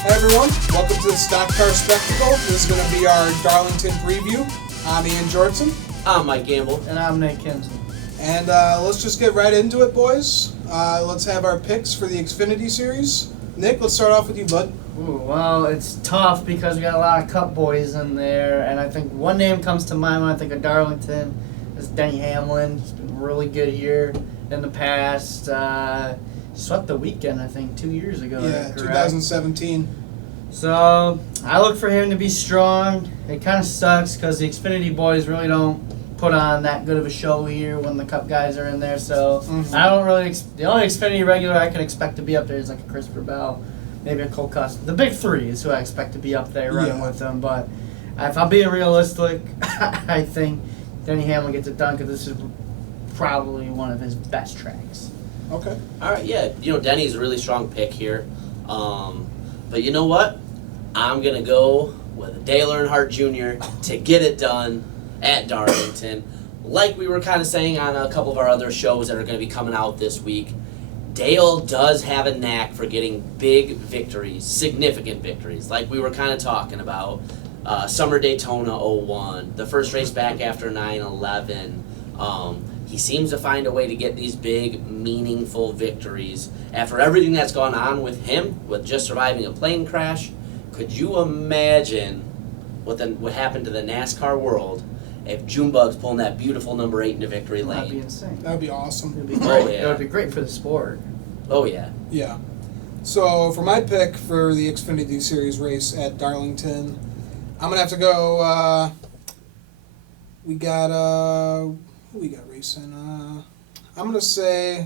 Hey everyone, welcome to the Stock Car Spectacle. This is going to be our Darlington preview. I'm Ian Jordan. I'm Mike Gamble. And I'm Nick Kinson. And let's just get right into it, boys. Let's have our picks for the Xfinity Series. Nick, let's start off with you, bud. Ooh, well, it's tough because we got a lot of Cup boys in there, and I think one name comes to mind when I think of Darlington is Denny Hamlin. He's been really good here in the past. Swept the weekend, I think, 2 years ago. Yeah, correct? 2017. So I look for him to be strong. It kind of sucks because the Xfinity boys really don't put on that good of a show here when the Cup guys are in there. So I don't really. The only Xfinity regular I can expect to be up there is like a Christopher Bell, maybe a Cole Custer. The big three is who I expect to be up there running with them. But if I'm being realistic, I think Denny Hamlin gets it done because this is probably one of his best tracks. Okay. All right, yeah. Denny's a really strong pick here. But you know what? I'm going to go with Dale Earnhardt Jr. to get it done at Darlington. Like we were kind of saying on a couple of our other shows that are going to be coming out this week, Dale does have a knack for getting big victories, significant victories, like we were kind of talking about. Summer Daytona 01, the first race back after 9/11. He seems to find a way to get these big, meaningful victories. After everything that's gone on with him, with just surviving a plane crash, could you imagine what happened to the NASCAR world if Junebug's pulling that beautiful number 8 into victory lane? That'd be insane. That'd be awesome. It'd be great. Oh, yeah. It would be great for the sport. Oh, yeah. Yeah. So for my pick for the Xfinity Series race at Darlington, I'm going to have to go, we got who we got racing? I'm going to say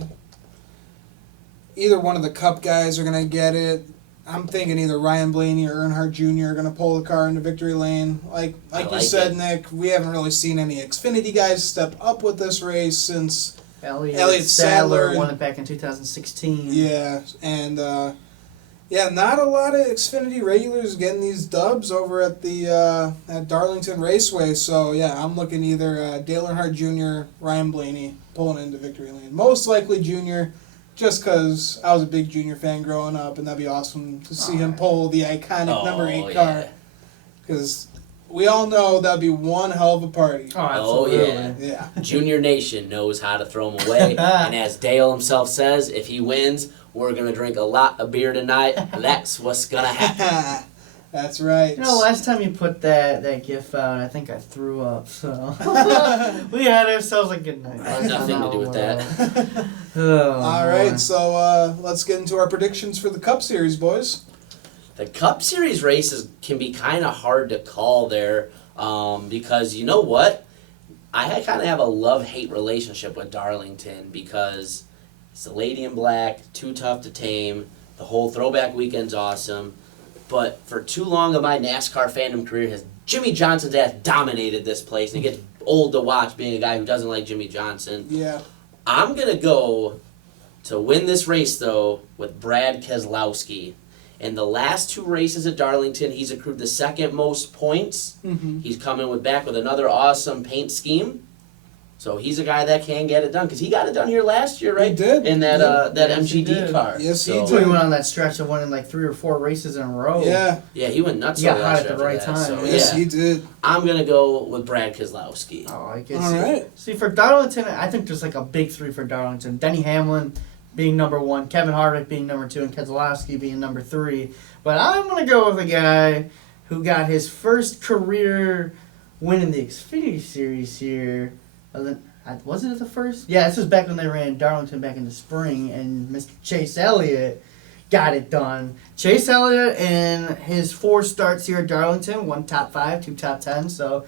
either one of the Cup guys are going to get it. I'm thinking either Ryan Blaney or Earnhardt Jr. are going to pull the car into victory lane. Like you said, Nick, we haven't really seen any Xfinity guys step up with this race since Elliott Sadler won it back in 2016. Yeah, and not a lot of Xfinity regulars getting these dubs over at the at Darlington Raceway. So yeah, I'm looking either Dale Earnhardt Jr., Ryan Blaney pulling into victory lane. Most likely Jr., just because I was a big Junior fan growing up, and that'd be awesome to see him pull the iconic number 8 car. Because we all know that'd be one hell of a party. Oh, absolutely. Yeah. Junior Nation knows how to throw him away. And as Dale himself says, if he wins, we're going to drink a lot of beer tonight. That's what's going to happen. That's right. Last time you put that GIF out, I think I threw up. So we had ourselves a good night. Nothing to do with that. All right, so let's get into our predictions for the Cup Series, boys. The Cup Series races can be kind of hard to call there because you know what? I kind of have a love-hate relationship with Darlington because it's the Lady in Black, too tough to tame. The whole throwback weekend's awesome. But for too long of my NASCAR fandom career, Jimmy Johnson's ass dominated this place. And it gets old to watch being a guy who doesn't like Jimmy Johnson. Yeah. I'm going to go to win this race, though, with Brad Keselowski. In the last 2 races at Darlington, he's accrued the second most points. Mm-hmm. He's coming back with another awesome paint scheme. So he's a guy that can get it done. Because he got it done here last year, right? He did. In that that Yes, he MGD did. car. Yes, he So- did. He went on that stretch of winning like 3 or 4 races in a row. Yeah. Yeah, he went nuts He got last hot at year the right after that, time. So, Yes, yeah. he did. I'm going to go with Brad Keselowski. Oh, I guess. All right. See, for Darlington, I think there's like a big 3 for Darlington. Denny Hamlin being number 1, Kevin Harvick being number 2, and Keselowski being number 3. But I'm going to go with a guy who got his first career win in the Xfinity Series here. Was it the first? Yeah, this was back when they ran Darlington back in the spring, and Mr. Chase Elliott got it done. Chase Elliott in his 4 starts here at Darlington, 1 top 5, 2 top 10, so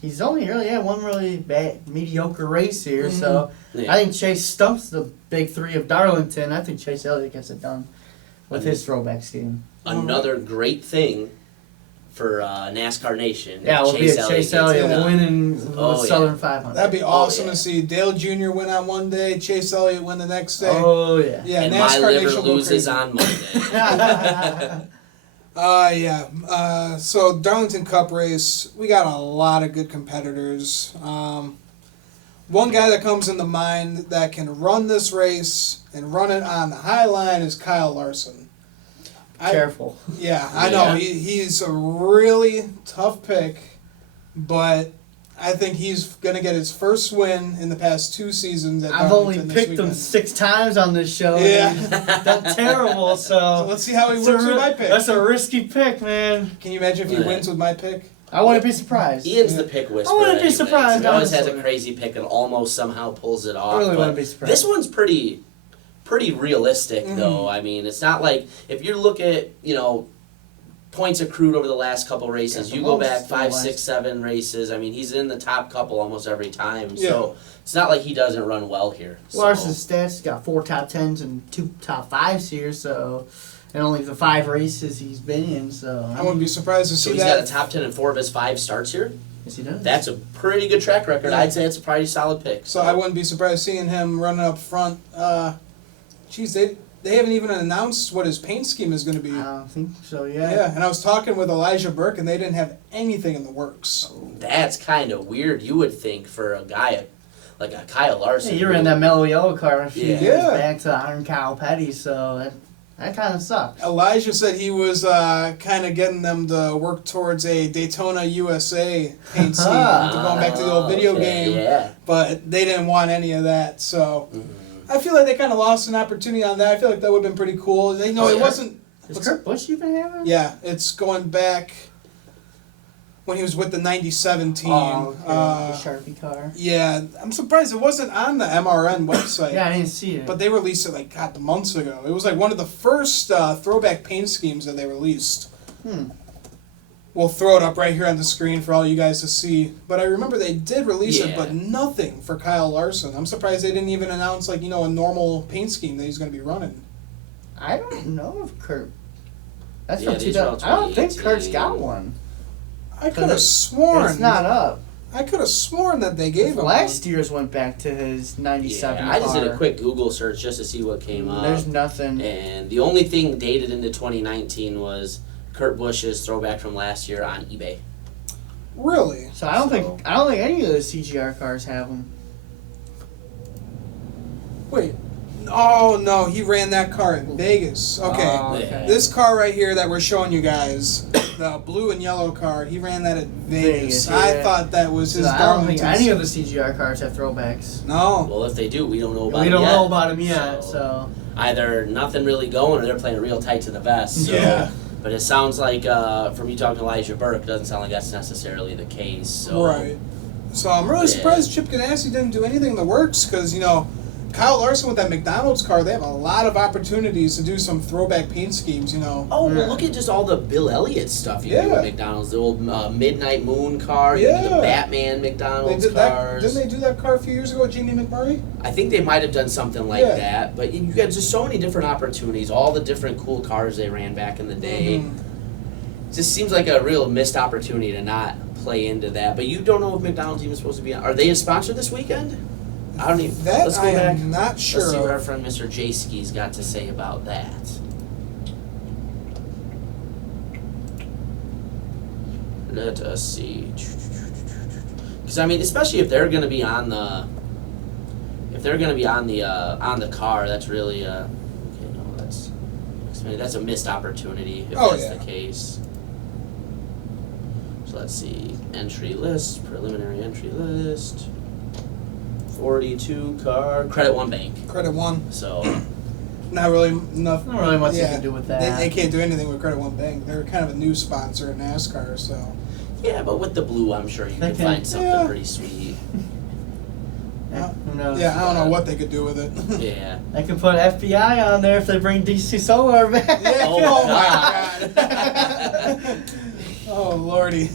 he's only really had 1 really bad, mediocre race here, so Yeah. I think Chase stumps the big 3 of Darlington. I think Chase Elliott gets it done with his throwback scheme. Another great thing for NASCAR Nation. Yeah, we'll be at Chase Elliott winning the Southern 500. That'd be awesome to see Dale Jr. win on one day, Chase Elliott win the next day. Oh, yeah. Yeah, and NASCAR my liver Nation will go loses crazy. on Monday. So Darlington Cup race, we got a lot of good competitors. One guy that comes into mind that can run this race and run it on the high line is Kyle Larson. Careful. Yeah, I know. Yeah. He's a really tough pick, but I think he's going to get his first win in the past 2 seasons at I've Darlington only this picked him weekend. 6 times on this show. Yeah. And he's done terrible, So so let's see how he it's works a with ri- my pick. that's a risky pick, man. Can you imagine if he Yeah. wins with my pick? I wouldn't be surprised. Ian's the pick whisperer. I wouldn't be anyways. surprised, He always has a honestly. crazy pick and almost somehow pulls it off. I really but wouldn't be surprised. This one's pretty realistic, though. I mean, it's not like if you look at points accrued over the last couple races. Yeah, You the go most back in 5, the 6, 7 races. I mean, he's in the top couple almost every time. Yeah. So it's not like he doesn't run well here. So. Larson's stats, he's got 4 top 10s and 2 top 5s here, so, and only the 5 races he's been in, so. I wouldn't be surprised to So see he's that. got a top 10 in 4 of his 5 starts here. Yes, he does. That's a pretty good track record. Yeah. I'd say it's a pretty solid pick. So I wouldn't be surprised seeing him running up front. They haven't even announced what his paint scheme is going to be. I don't think so, Yeah, and I was talking with Elijah Burke, and they didn't have anything in the works. That's kind of weird. You would think for a guy like a Kyle Larson. Yeah, you were in that mellow yellow car a few Yeah. years Yeah. back to Iron Kyle Petty, so that kind of sucks. Elijah said he was kind of getting them to work towards a Daytona USA paint scheme, going back to the old video game, Yeah. but they didn't want any of that. So Mhm. I feel like they kind of lost an opportunity on that. I feel like that would have been pretty cool. They know Oh, it yeah. wasn't. Does what's- Kurt Busch even have it? Yeah, it's going back when he was with the '97 team. Oh, okay. The Sharpie car. Yeah, I'm surprised it wasn't on the MRN website. Yeah, I didn't see it. But they released it months ago. It was like one of the first throwback paint schemes that they released. We'll throw it up right here on the screen for all you guys to see. But I remember they did release it, Yeah. but nothing for Kyle Larson. I'm surprised they didn't even announce a normal paint scheme that he's going to be running. I don't know if Kurt. That's Yeah, from these are all 2000. I don't think 2018. Kurt's got one. I could have sworn. It's not up. I could have sworn that they gave him Last year's went back to his 97 Yeah, I just did a car. quick Google search just to see what came up. There's nothing. And the only thing dated into 2019 was Kurt Busch's throwback from last year on eBay. one. Really? So I don't think any of the CGR cars have them. Wait. Oh, no, he ran that car in Vegas. Okay. Oh, okay. This car right here that we're showing you guys, the blue and yellow car, he ran that at Vegas. Vegas, I yeah. thought that was his So I don't think Darlington. any of the CGR cars have throwbacks. No. Well, if they do, we don't know about We it don't yet. know about them yet, so. Either nothing really going or they're playing real tight to the vest. So. Yeah. But it sounds like, from you talking to Elijah Burke, doesn't sound like that's necessarily the case. So. Right. So I'm really Yeah. surprised Chip Ganassi didn't do anything in the works because, Kyle Larson with that McDonald's car, they have a lot of opportunities to do some throwback paint schemes, Oh, Yeah. well, look at just all the Bill Elliott stuff you do Yeah. at McDonald's. The old Midnight Moon car, you do Yeah. the Batman They McDonald's did that. cars. Didn't they do that car a few years ago with Jamie McMurray? I think they might have done something like Yeah. that, but you got just so many different opportunities, all the different cool cars they ran back in the day. Mhm. Just seems like a real missed opportunity to not play into that. But you don't know if McDonald's even supposed to be on. Are they a sponsor this weekend? I don't even. That Let's go I back. am not sure. Let's see what our of. friend Mr. J-Ski's got to say about that. Let us see. Because I mean, especially if they're going to be on the, on the car, that's really okay. No, that's a missed opportunity if Oh, that's yeah. the case. So let's see. Entry list, preliminary entry list. 42 car credit one bank. Credit One. So Not really enough. Not really much you yeah. can do with that. They can't do anything with Credit One Bank. They're kind of a new sponsor in NASCAR, so. yeah, but with the blue, I'm sure you They could can- find something yeah. pretty sweet. Who knows? Yeah, I don't know what they could do with it. Yeah. They can put FBI on there if they bring DC Solar back. Yeah, Oh, oh God. my God. Oh, Lordy.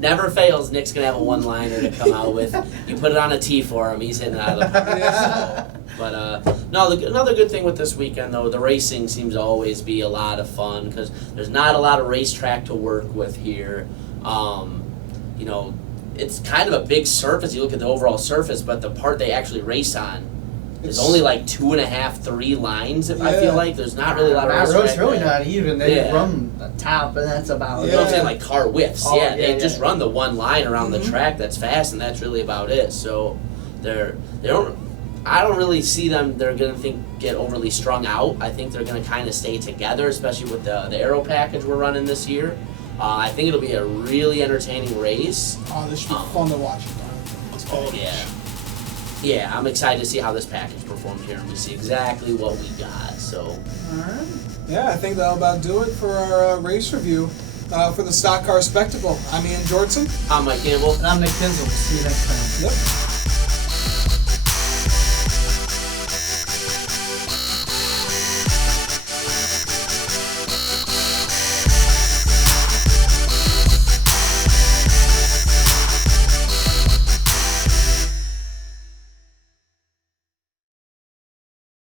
Never fails. Nick's gonna have a one-liner to come out with. You put it on a tee for him, he's hitting it out of the park. Yeah. So, but no, another good thing with this weekend though, the racing seems to always be a lot of fun because there's not a lot of racetrack to work with here. You know, it's kind of a big surface. You look at the overall surface, but the part they actually race on. There's It's- only like 2.5, 3 lines. I Yeah. feel like there's not really a lot of That racetrack road's really there. not even. They Yeah. run the top, and that's about You know what I'm Yeah. saying? Like car widths. Oh, yeah, yeah, they just yeah. run the one line around Mhm. the track that's fast, and that's really about it. So they don't. I don't really see them. They're going to get overly strung out. I think they're going to kind of stay together, especially with the aero package we're running this year. I think it'll be a really entertaining race. Oh, this should be fun to watch. Yeah, I'm excited to see how this package performs here, and we see exactly what we got. So, all right. Yeah, I think that'll about do it for our race review for the Stock Car Spectacle. I'm Ian Jortson. I'm Mike Campbell. And I'm Nick Kinsel. See you next time. Yep.